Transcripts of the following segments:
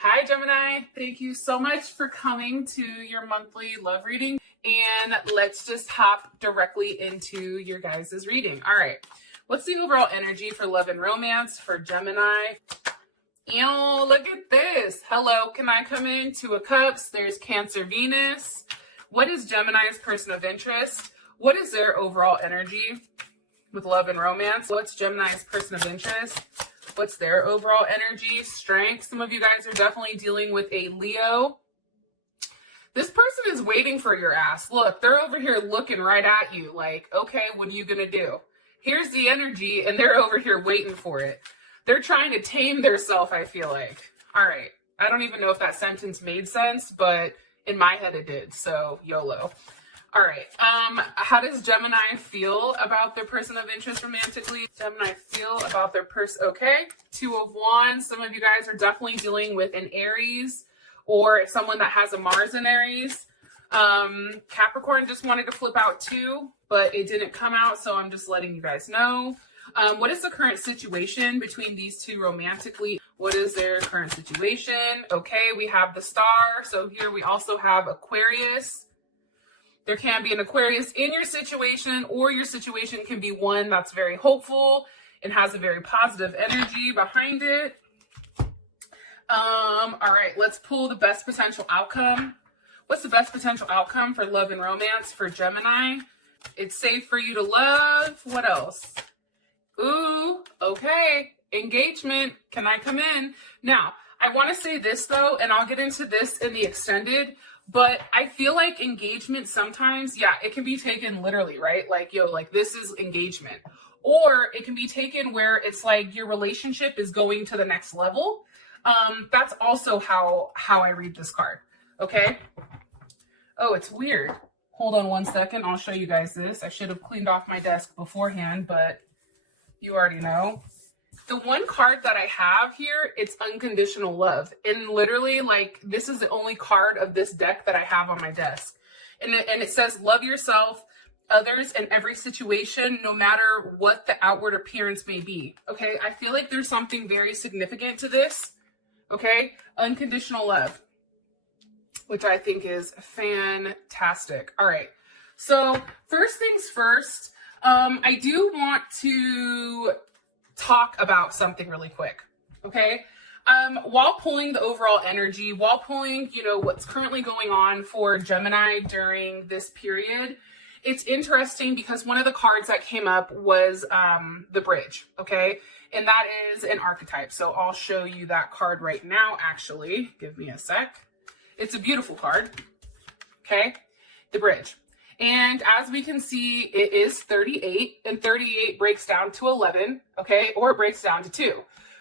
Hi, Gemini. Thank you so much for coming to your monthly love reading. And let's just hop directly into your guys' reading. All right. What's the overall energy for love and romance for Gemini? Ew, look at this. Hello, can I come in? Two of Cups. There's Cancer Venus. What is Gemini's person of interest? What is their overall energy with love and romance? What's Gemini's person of interest? What's their overall energy, strength? Some of you guys are definitely dealing with a Leo. This person is waiting for your ass. Look, they're over here looking right at you like, okay, what are you going to do? Here's the energy, and they're over here waiting for it. They're trying to tame their self, I feel like. All right. I don't even know if that sentence made sense, but in my head it did. So YOLO. All right. How does Gemini feel about their person of interest romantically? Gemini feel about their person. Okay. Two of Wands. Some of you guys are definitely dealing with an Aries or someone that has a Mars in Aries. Capricorn just wanted to flip out too, but it didn't come out. So I'm just letting you guys know. What is the current situation between these two romantically? What is their current situation? Okay. We have the Star. So here we also have Aquarius. There can be an Aquarius in your situation, or your situation can be one that's very hopeful and has a very positive energy behind it. All right, let's pull the best potential outcome. What's the best potential outcome for love and romance for Gemini? It's safe for you to love. What else? Ooh, okay. Engagement. Can I come in? Now, I want to say this though, and I'll get into this in the extended. But I feel like engagement sometimes, yeah, it can be taken literally, right? Like, yo, like this is engagement. Or it can be taken where it's like your relationship is going to the next level. That's also how I read this card, okay? Oh, it's weird. Hold on one second. I'll show you guys this. I should have cleaned off my desk beforehand, but you already know. The one card that I have here, it's unconditional love. And literally, like, this is the only card of this deck that I have on my desk. And it says, love yourself, others, and every situation, no matter what the outward appearance may be. Okay, I feel like there's something very significant to this. Okay, unconditional love, which I think is fantastic. All right, so first things first, I do want to talk about something really quick, okay? While pulling the overall energy, while pulling, what's currently going on for Gemini during this period, it's interesting because one of the cards that came up was the bridge, okay? And that is an archetype. So I'll show you that card right now, actually. Give me a sec. It's a beautiful card, okay? The bridge. And as we can see, it is 38, and 38 breaks down to 11, okay? Or it breaks down to 2.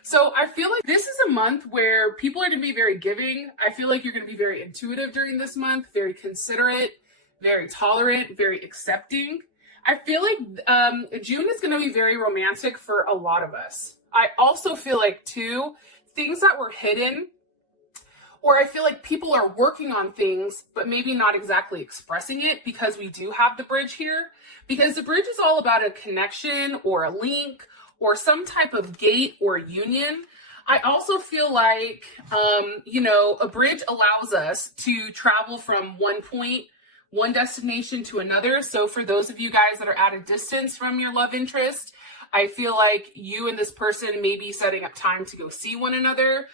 So I feel like this is a month where people are going to be very giving. I feel like you're going to be very intuitive during this month, very considerate, very tolerant, very accepting. I feel like June is going to be very romantic for a lot of us. I also feel like, too, things that were hidden, or I feel like people are working on things, but maybe not exactly expressing it because we do have the bridge here. Because the bridge is all about a connection or a link or some type of gate or union. I also feel like, a bridge allows us to travel from one point, one destination to another. So for those of you guys that are at a distance from your love interest, I feel like you and this person may be setting up time to go see one another.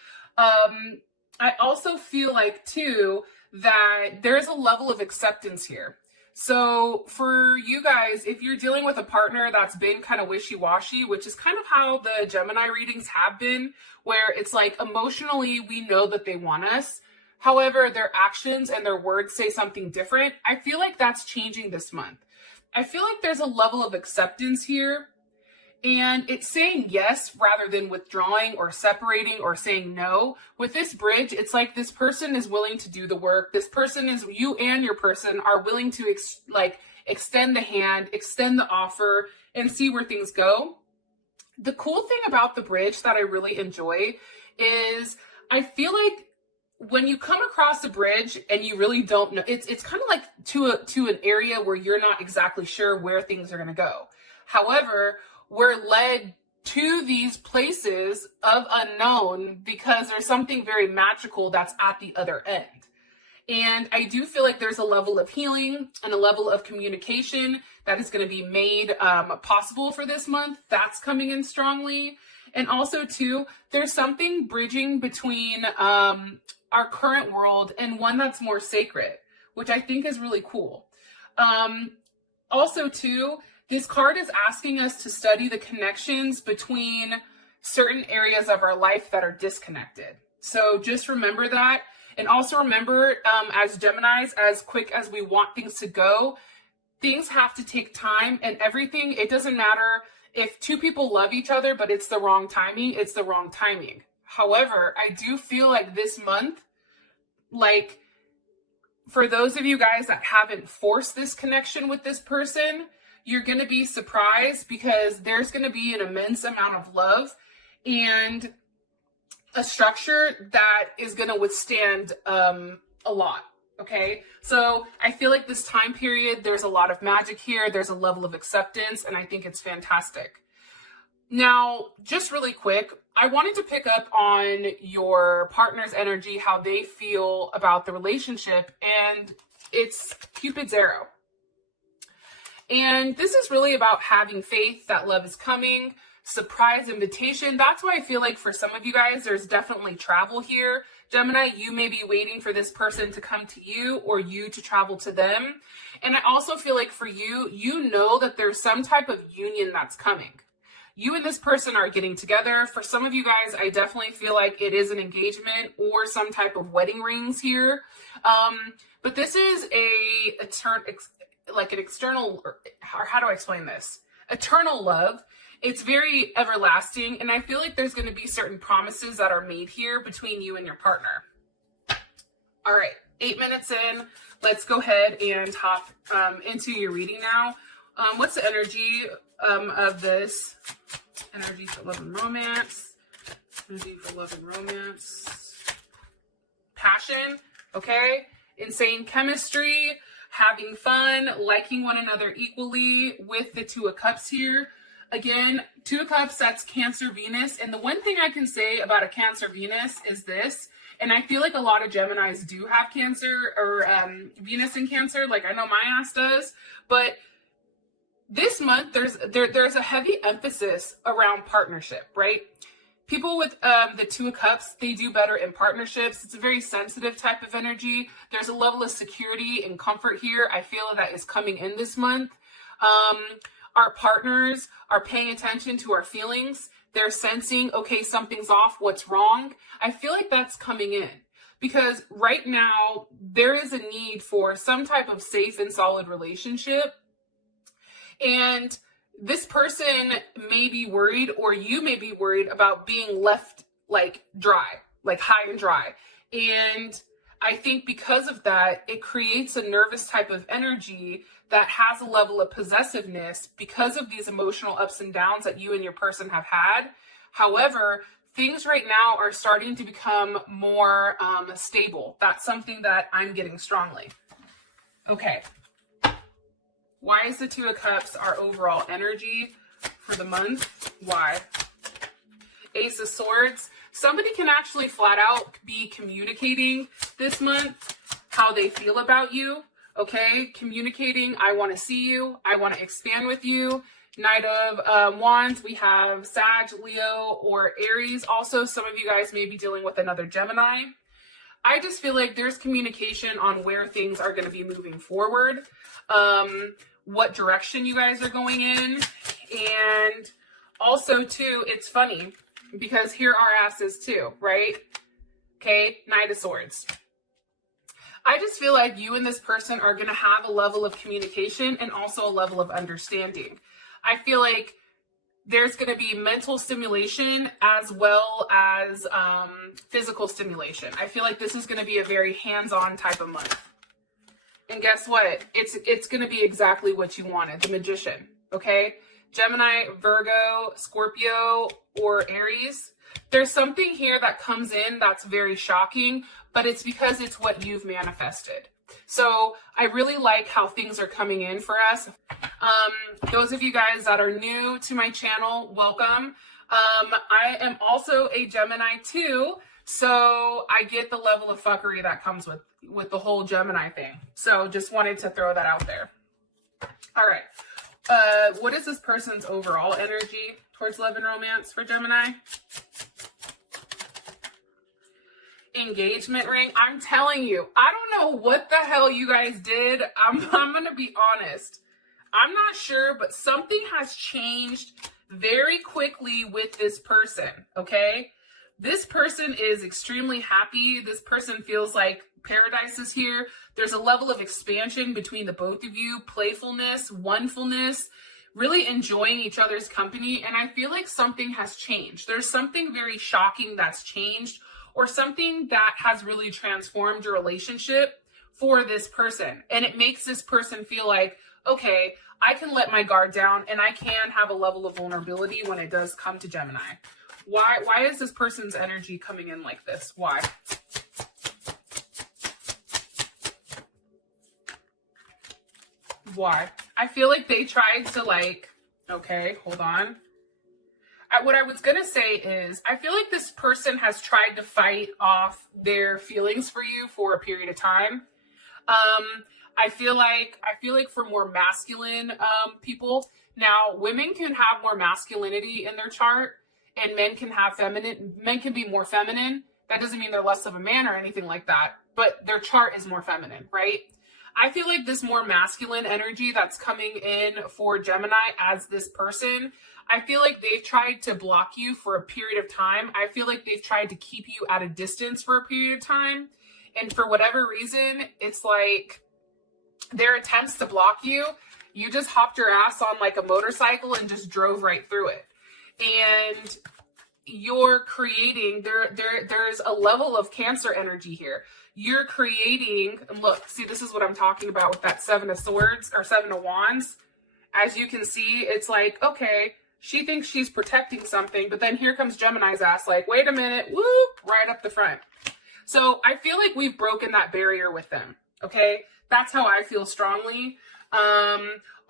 I also feel like, too, that there's a level of acceptance here. So for you guys, if you're dealing with a partner that's been kind of wishy-washy, which is kind of how the Gemini readings have been, where it's like emotionally we know that they want us. However, their actions and their words say something different. I feel like that's changing this month. I feel like there's a level of acceptance here. And it's saying yes rather than withdrawing or separating or saying no. With this bridge, it's like this person is willing to do the work. This person is, you and your person are willing to extend the hand, extend the offer, and see where things go. The cool thing about the bridge that I really enjoy is I feel like when you come across a bridge and you really don't know, it's kind of like to an area where you're not exactly sure where things are going to go. However, we're led to these places of unknown because there's something very magical that's at the other end. And I do feel like there's a level of healing and a level of communication that is going to be made possible for this month. That's coming in strongly. And also, too, there's something bridging between our current world and one that's more sacred, which I think is really cool. Also, too, this card is asking us to study the connections between certain areas of our life that are disconnected. So just remember that. And also remember, as Geminis, as quick as we want things to go, things have to take time, and everything, it doesn't matter if two people love each other, but it's the wrong timing, it's the wrong timing. However, I do feel like this month, like for those of you guys that haven't forced this connection with this person, you're going to be surprised because there's going to be an immense amount of love and a structure that is going to withstand a lot. Okay, so I feel like this time period, there's a lot of magic here. There's a level of acceptance, and I think it's fantastic. Now, just really quick, I wanted to pick up on your partner's energy, how they feel about the relationship, and it's Cupid's arrow. And this is really about having faith that love is coming, surprise invitation. That's why I feel like for some of you guys, there's definitely travel here. Gemini, you may be waiting for this person to come to you or you to travel to them. And I also feel like for you, you know that there's some type of union that's coming. You and this person are getting together. For some of you guys, I definitely feel like it is an engagement or some type of wedding rings here. But this is like an external, or how do I explain this? Eternal love. It's very everlasting, and I feel like there's going to be certain promises that are made here between you and your partner. All right, 8 minutes in. Let's go ahead and hop into your reading now. What's the energy of this? Energy for love and romance. Energy for love and romance. Passion, okay? Insane chemistry, having fun, liking one another equally with the Two of Cups here. Again, Two of Cups, that's Cancer Venus. And the one thing I can say about a Cancer Venus is this, and I feel like a lot of Geminis do have Cancer or Venus in Cancer, like I know my ass does, but this month there's a heavy emphasis around partnership, right? People with the Two of Cups, they do better in partnerships. It's a very sensitive type of energy. There's a level of security and comfort here I feel that is coming in this month. Our partners are paying attention to our feelings. They're sensing, okay, something's off, what's wrong? I feel like that's coming in because right now there is a need for some type of safe and solid relationship. And this person may be worried, or you may be worried about being left like dry, like high and dry. And I think because of that, it creates a nervous type of energy that has a level of possessiveness because of these emotional ups and downs that you and your person have had. However, things right now are starting to become more stable. That's something that I'm getting strongly. Okay. Why is the Two of Cups our overall energy for the month? Why? Ace of Swords. Somebody can actually flat out be communicating this month how they feel about you. Okay, communicating, I want to see you, I want to expand with you. Knight of Wands, we have Sag, Leo, or Aries. Also, some of you guys may be dealing with another Gemini. I just feel like there's communication on where things are going to be moving forward, what direction you guys are going in. And also, too, it's funny because here are asses too, right? Okay, Knight of Swords. I just feel like you and this person are going to have a level of communication and also a level of understanding. I feel like there's going to be mental stimulation as well as physical stimulation. I feel like this is going to be a very hands-on type of month. And guess what? It's going to be exactly what you wanted, the Magician, okay? Gemini, Virgo, Scorpio, or Aries. There's something here that comes in that's very shocking, but it's because it's what you've manifested. So I really like how things are coming in for us. Those of you guys that are new to my channel, welcome. I am also a Gemini too, so I get the level of fuckery that comes with the whole Gemini thing. So just wanted to throw that out there. All right. What is this person's overall energy towards love and romance for Gemini? Engagement ring. I'm telling you, I don't know what the hell you guys did. I'm gonna be honest. I'm not sure, but something has changed very quickly with this person, okay? This person is extremely happy. This person feels like paradise is here. There's a level of expansion between the both of you, playfulness, onefulness, really enjoying each other's company. And I feel like something has changed. There's something very shocking that's changed, or something that has really transformed your relationship for this person. And it makes this person feel like, okay, I can let my guard down and I can have a level of vulnerability when it does come to Gemini. Why is this person's energy coming in like this? Why? Why? I feel like they tried to okay, hold on. What I was going to say is, I feel like this person has tried to fight off their feelings for you for a period of time. I feel like for more masculine people, now women can have more masculinity in their chart and men can be more feminine. That doesn't mean they're less of a man or anything like that, but their chart is more feminine, right? I feel like this more masculine energy that's coming in for Gemini as this person, I feel like they've tried to block you for a period of time. I feel like they've tried to keep you at a distance for a period of time. And for whatever reason, it's like their attempts to block you, you just hopped your ass on like a motorcycle and just drove right through it. And you're creating, there's a level of Cancer energy here. You're creating, and look, see, this is what I'm talking about with that 7 of Swords or 7 of Wands. As you can see, it's like, okay, she thinks she's protecting something, but then here comes Gemini's ass like, wait a minute, whoop, right up the front. So I feel like we've broken that barrier with them, okay? That's how I feel strongly.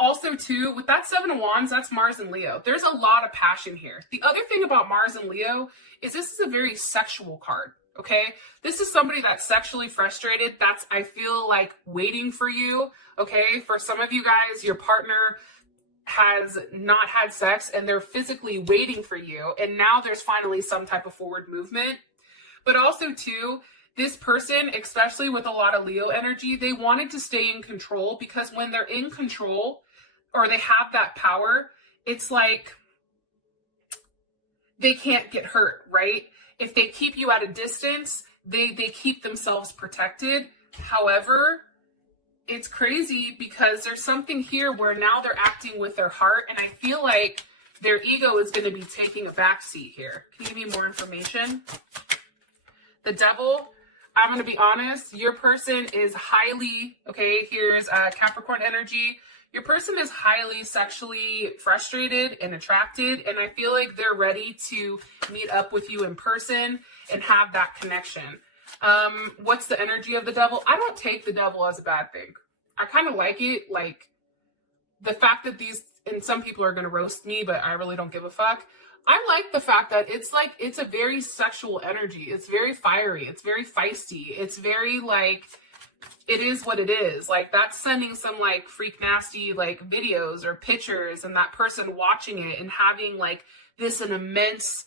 Also, too, with that 7 of Wands, that's Mars and Leo. There's a lot of passion here. The other thing about Mars and Leo is this is a very sexual card, okay? This is somebody that's sexually frustrated. That's, I feel like, waiting for you, okay? For some of you guys, your partner has not had sex and they're physically waiting for you. And now there's finally some type of forward movement. But also, too, this person, especially with a lot of Leo energy, they wanted to stay in control, because when they're in control or they have that power, it's like they can't get hurt, right? If they keep you at a distance, they keep themselves protected. However, it's crazy because there's something here where now they're acting with their heart, and I feel like their ego is going to be taking a backseat here. Can you give me more information? The Devil, I'm going to be honest, your person is highly, okay, here's Capricorn energy. Your person is highly sexually frustrated and attracted, and I feel like they're ready to meet up with you in person and have that connection. What's the energy of the Devil? I don't take the Devil as a bad thing. I kind of like it, like the fact that these, and some people are going to roast me, but I really don't give a fuck. I like the fact that it's like, it's a very sexual energy. It's very fiery. It's very feisty. It's very like, it is what it is. Like, that's sending some like freak nasty like videos or pictures, and that person watching it and having like this an immense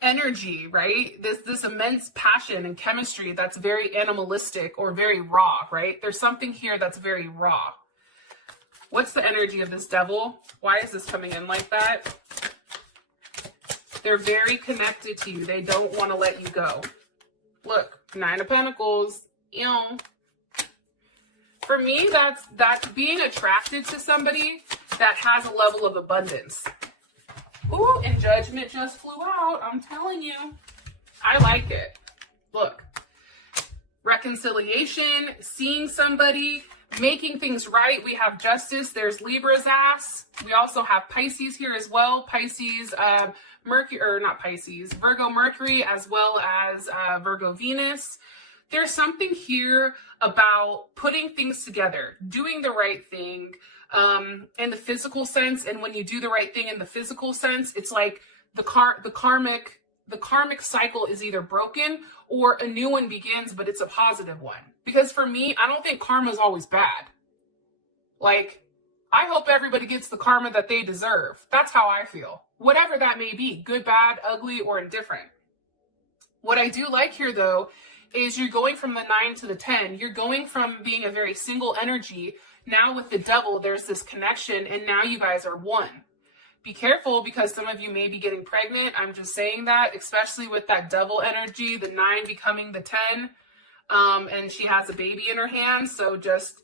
energy, right? This immense passion and chemistry that's very animalistic or very raw, right? There's something here that's very raw. What's the energy of this Devil? Why is this coming in like that? They're very connected to you. They don't want to let you go. Look, 9 of Pentacles. You know, for me, that's being attracted to somebody that has a level of abundance. Ooh, and Judgment just flew out. I'm telling you. I like it. Look. Reconciliation, seeing somebody, making things right. We have Justice. There's Libra's ass. We also have Pisces here as well. Pisces, Mercury, or not Pisces, Virgo Mercury, as well as Virgo Venus. There's something here about putting things together, doing the right thing, in the physical sense. And when you do the right thing in the physical sense, it's like the karmic cycle is either broken or a new one begins, but it's a positive one. Because for me, I don't think karma is always bad. Like, I hope everybody gets the karma that they deserve. That's how I feel. Whatever that may be, good, bad, ugly, or indifferent. What I do like here, though, is you're going from the 9 to the 10. You're going from being a very single energy. Now with the Devil, there's this connection, and now you guys are one. Be careful, because some of you may be getting pregnant. I'm just saying that, especially with that Devil energy, the 9 becoming the 10, and she has a baby in her hand. So just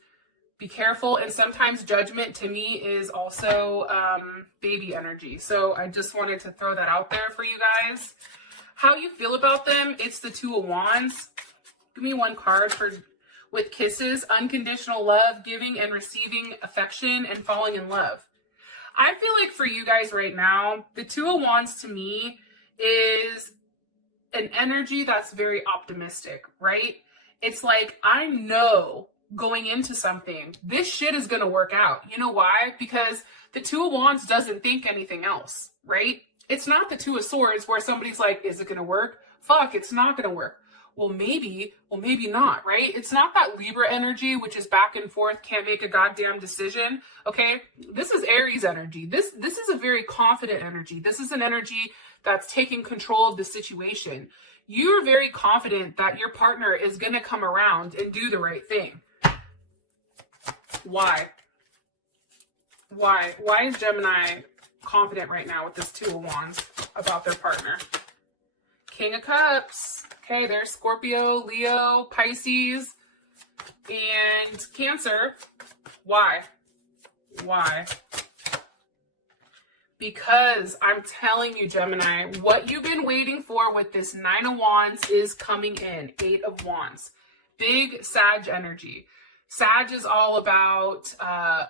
be careful. And sometimes judgment to me is also baby energy. So I just wanted to throw that out there for you guys. How you feel about them? It's the 2 of Wands. Give me one card for with kisses, unconditional love, giving and receiving affection, and falling in love. I feel like for you guys right now, the 2 of Wands to me is an energy that's very optimistic, right? It's like, I know going into something, this shit is going to work out. You know why? Because the 2 of Wands doesn't think anything else, right? It's not the 2 of Swords where somebody's like, is it going to work? Fuck, it's not going to work. Well, maybe not, right? It's not that Libra energy, which is back and forth, can't make a goddamn decision, okay? This is Aries energy. This is a very confident energy. This is an energy that's taking control of the situation. You're very confident that your partner is going to come around and do the right thing. Why? Why is Gemini confident right now with this 2 of Wands about their partner? King of Cups. Okay, there's Scorpio, Leo, Pisces, and Cancer. Why? Because I'm telling you, Gemini, what you've been waiting for with this 9 of Wands is coming in. 8 of Wands. Big Sag energy. Sag is all about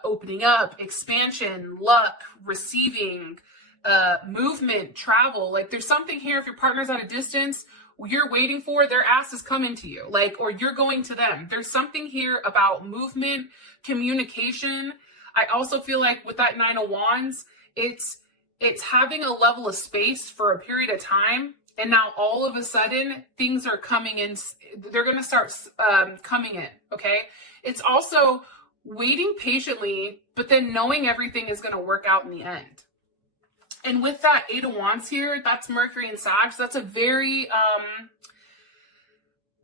opening up, expansion, luck, receiving, movement, travel. Like, there's something here, if your partner's at a distance, you're waiting for, their ass is coming to you, like, or you're going to them. There's something here about movement, communication. I also feel like with that 9 of Wands, it's having a level of space for a period of time, and now all of a sudden things are coming in. They're going to start coming in. Okay. It's also waiting patiently, but then knowing everything is going to work out in the end. And with that 8 of Wands here, that's Mercury and Sag. That's a very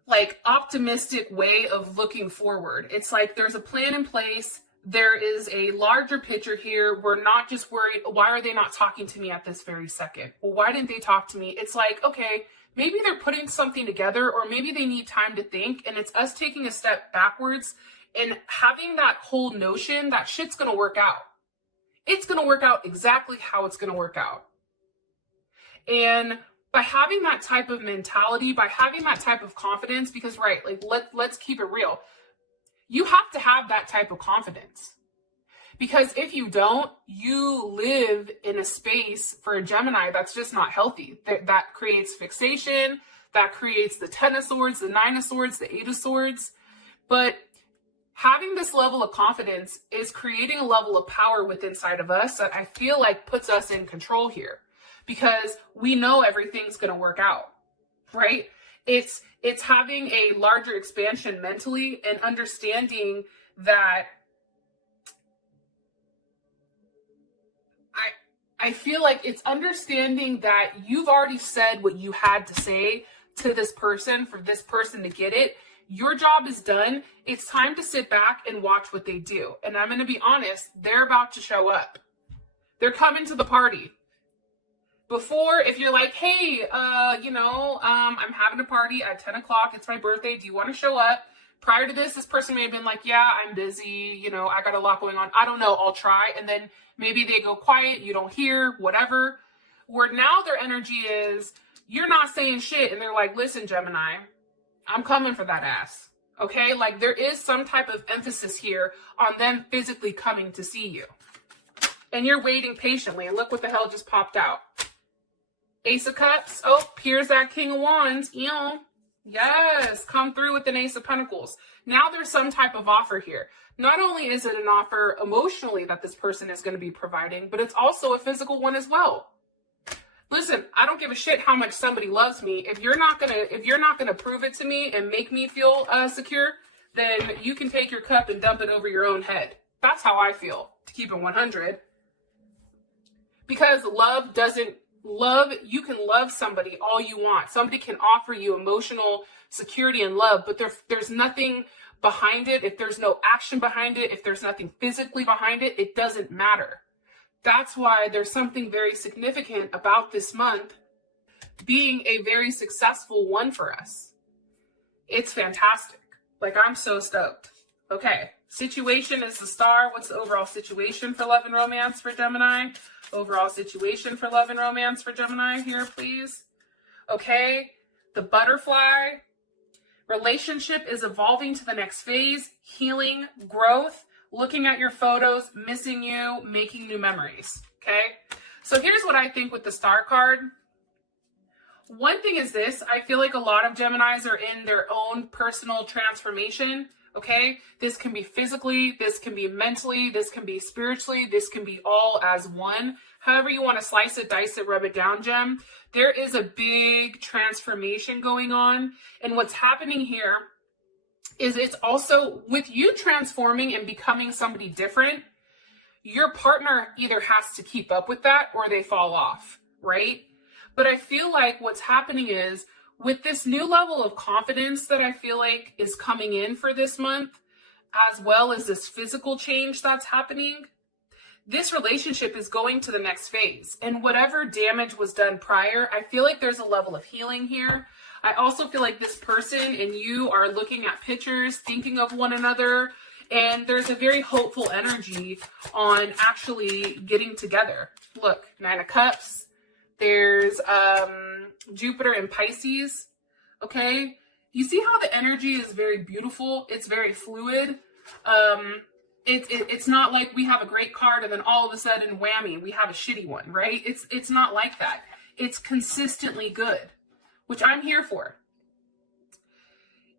like optimistic way of looking forward. It's like there's a plan in place. There is a larger picture here. We're not just worried, why are they not talking to me at this very second? Well, why didn't they talk to me? It's like, okay, maybe they're putting something together, or maybe they need time to think, and it's us taking a step backwards and having that whole notion that shit's going to work out. It's going to work out exactly how it's going to work out. And by having that type of mentality, by having that type of confidence, because, right, like, let's keep it real. You have to have that type of confidence. Because if you don't, you live in a space for a Gemini that's just not healthy. That creates fixation, that creates the 10 of Swords, the 9 of Swords, the 8 of Swords. But having this level of confidence is creating a level of power within inside of us that I feel like puts us in control here, because we know everything's going to work out, right? It's having a larger expansion mentally and understanding that I feel like it's understanding that you've already said what you had to say to this person for this person to get it. Your job is done. It's time to sit back and watch what they do. And I'm going to be honest, they're about to show up. They're coming to the party. Before, if you're like, hey, I'm having a party at 10 o'clock. It's my birthday. Do you want to show up? Prior to this person may have been like, yeah, I'm busy. I got a lot going on. I don't know. I'll try. And then maybe they go quiet. You don't hear, whatever. Where now their energy is, you're not saying shit. And they're like, listen, Gemini, I'm coming for that ass. Okay? Like, there is some type of emphasis here on them physically coming to see you. And you're waiting patiently. And look what the hell just popped out. Ace of Cups. Oh, here's that King of Wands. Yes, come through with an Ace of Pentacles. Now there's some type of offer here. Not only is it an offer emotionally that this person is going to be providing, but it's also a physical one as well. Listen, I don't give a shit how much somebody loves me. If you're not gonna prove it to me and make me feel secure, then you can take your cup and dump it over your own head. That's how I feel, to keep it 100. Because you can love somebody all you want. Somebody can offer you emotional security and love, but there's nothing behind it. If there's no action behind it, if there's nothing physically behind it, it doesn't matter. That's why there's something very significant about this month being a very successful one for us. It's fantastic. Like, I'm so stoked. Okay, situation is the star. What's the overall situation for love and romance for Gemini? Overall situation for love and romance for Gemini here, please. Okay, the butterfly. Relationship is evolving to the next phase, healing, growth, looking at your photos, missing you, making new memories, okay? So here's what I think with the star card. One thing is this, I feel like a lot of Geminis are in their own personal transformation, okay? This can be physically, this can be mentally, this can be spiritually, this can be all as one. However you want to slice it, dice it, rub it down, Gem. There is a big transformation going on. And what's happening here is it's also with you transforming and becoming somebody different, your partner either has to keep up with that or they fall off, right? But I feel like what's happening is with this new level of confidence that I feel like is coming in for this month, as well as this physical change that's happening, this relationship is going to the next phase. And whatever damage was done prior, I feel like there's a level of healing here. I also feel like this person and you are looking at pictures, thinking of one another, and there's a very hopeful energy on actually getting together. Look, 9 of Cups. There's Jupiter and Pisces, okay? You see how the energy is very beautiful? It's very fluid. It's not like we have a great card and then all of a sudden, whammy, we have a shitty one, right? It's not like that. It's consistently good, which I'm here for.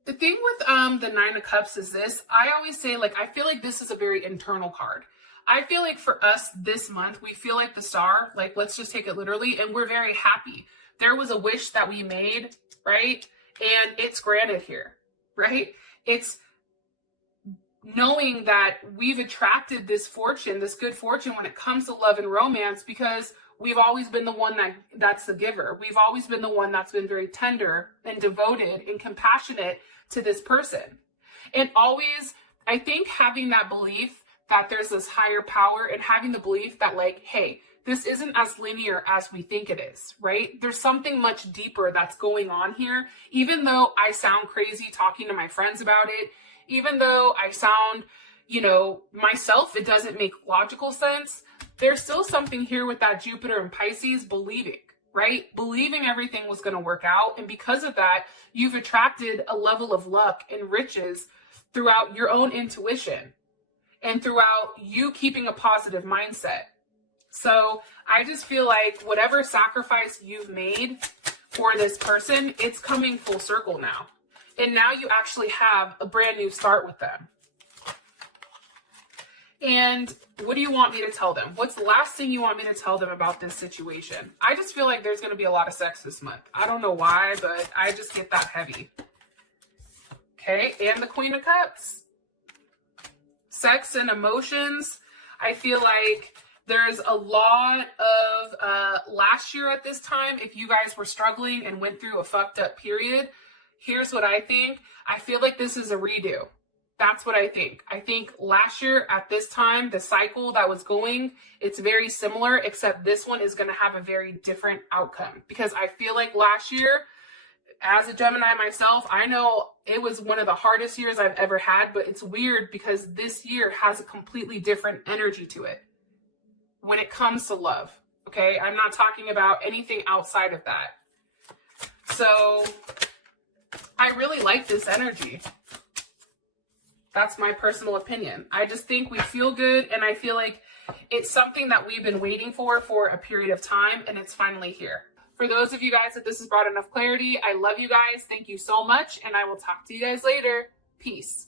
The thing with the 9 of Cups is this. I always say, like, I feel like this is a very internal card. I feel like for us this month, we feel like the star, like, let's just take it literally, and we're very happy. There was a wish that we made, right? And it's granted here, right? It's knowing that we've attracted this fortune, this good fortune when it comes to love and romance, because we've always been the one that's the giver. We've always been the one that's been very tender and devoted and compassionate to this person. And always, I think having that belief that there's this higher power and having the belief that, like, hey, this isn't as linear as we think it is, right? There's something much deeper that's going on here. Even though I sound crazy talking to my friends about it, even though I sound, myself, it doesn't make logical sense, there's still something here with that Jupiter and Pisces believing, right? Believing everything was going to work out. And because of that, you've attracted a level of luck and riches throughout your own intuition and throughout you keeping a positive mindset. So I just feel like whatever sacrifice you've made for this person, it's coming full circle now. And now you actually have a brand new start with them. And what do you want me to tell them? What's the last thing you want me to tell them about this situation? I just feel like there's going to be a lot of sex this month. I don't know why, but I just get that heavy. Okay, and the Queen of Cups. Sex and emotions. I feel like there's a lot of last year at this time, if you guys were struggling and went through a fucked up period, here's what I think. I feel like this is a redo. That's what I think. I think last year at this time, the cycle that was going, it's very similar, except this one is going to have a very different outcome. Because I feel like last year, as a Gemini myself, I know it was one of the hardest years I've ever had, but it's weird because this year has a completely different energy to it when it comes to love. Okay, I'm not talking about anything outside of that. So I really like this energy. That's my personal opinion. I just think we feel good, and I feel like it's something that we've been waiting for a period of time, and it's finally here. For those of you guys that this has brought enough clarity, I love you guys. Thank you so much. And I will talk to you guys later. Peace.